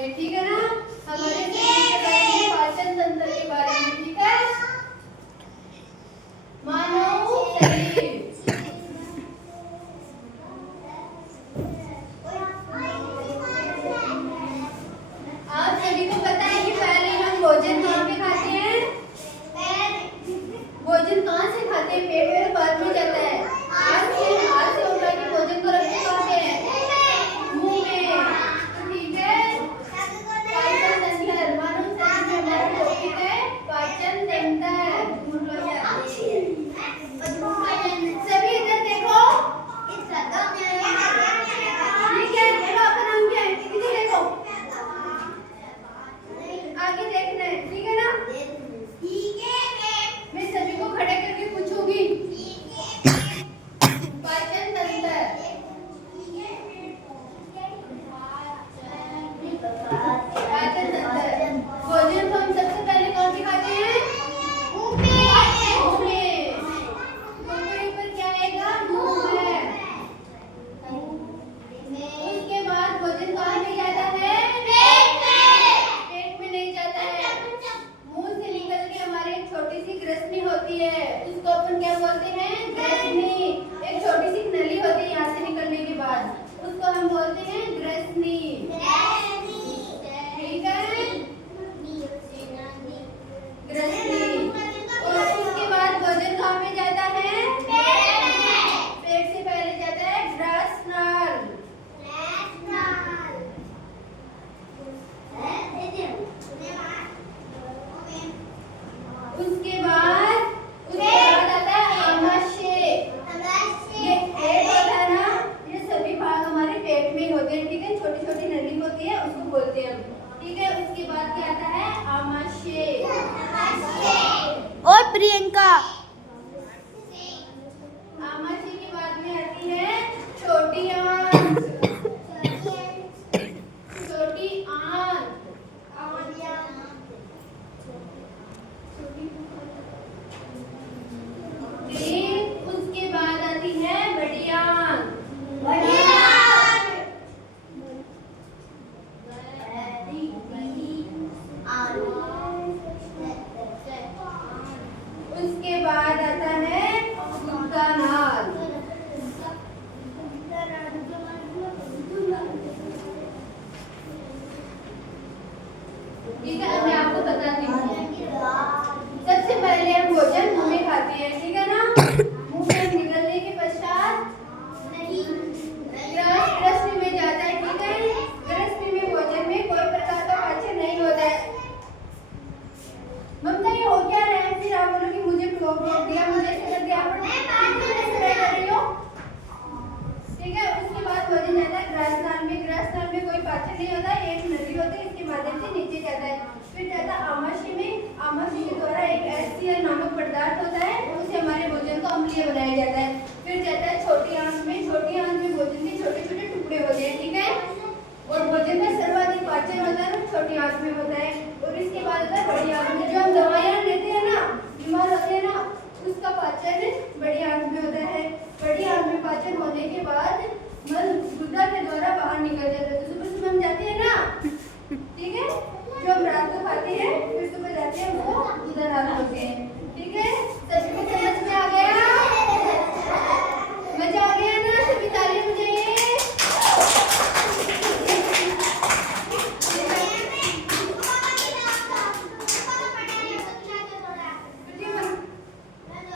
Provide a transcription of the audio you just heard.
में, ठीक है ना। हमारे शरीर के बारे में, पाचन तंत्र के बारे में, ठीक है। मानव शरीर, आप सभी को पता है कि पहले हम भोजन कहाँ पे खाते हैं? भोजन कहाँ से खाते हैं? पेट में, बाद में जाता है। आज से होता है कि भोजन को रखते कहाँ पे है? मुंह में, ठीक है। पाचन तंत्र, मानव शरीर में हमारा टॉपिक है पाचन तंत्र। सभी इधर देखो, ठीक है। देखो आपका नाम क्या है? इधर देखो, आगे देखना है, ठीक है ना। मैं सभी को खड़े करके पूछूंगी। पाचन तंत्र, पाचन तंत्र, भोजन तो हम सबसे पहले कौन से खाते हैं? मुंह में। ऊपर क्या आएगा? मुंह में। उसके बाद भोजन कहाँ पे जाता है? पेट में नहीं जाता है। मुंह से निकल के हमारे एक छोटी सी ग्रसनी होती है, उसको अपन क्या बोलते हैं? ग्रसनी। एक छोटी सी नली होती है यहाँ से निकलने के बाद, उसको हम बोलते हैं ग्रसनी, ठीक है। ग्रसनी। और उसके बाद भोजन कहाँ पे जाता है? पेट से पहले जाता है ग्रसनाल। उसके बाद आता है आमाशय। ये पेट होता है ना, ये सभी भाग हमारे पेट में ही होते हैं, ठीक है। छोटी छोटी नली होती है, उसको बोलते हैं हम, ठीक है। उसके बाद क्या आता है? आमाशय। और प्रियंका, आमाशय के बाद में आती है छोटी आंत। छोटी आंत, फिर उसके बाद आती है बड़ी आंत। उसके बाद आता है गुप्तानाल। ठीक है, अब मैं आपको बताती हूँ। सबसे पहले हम भोजन मुंह में खाते हैं, ठीक है।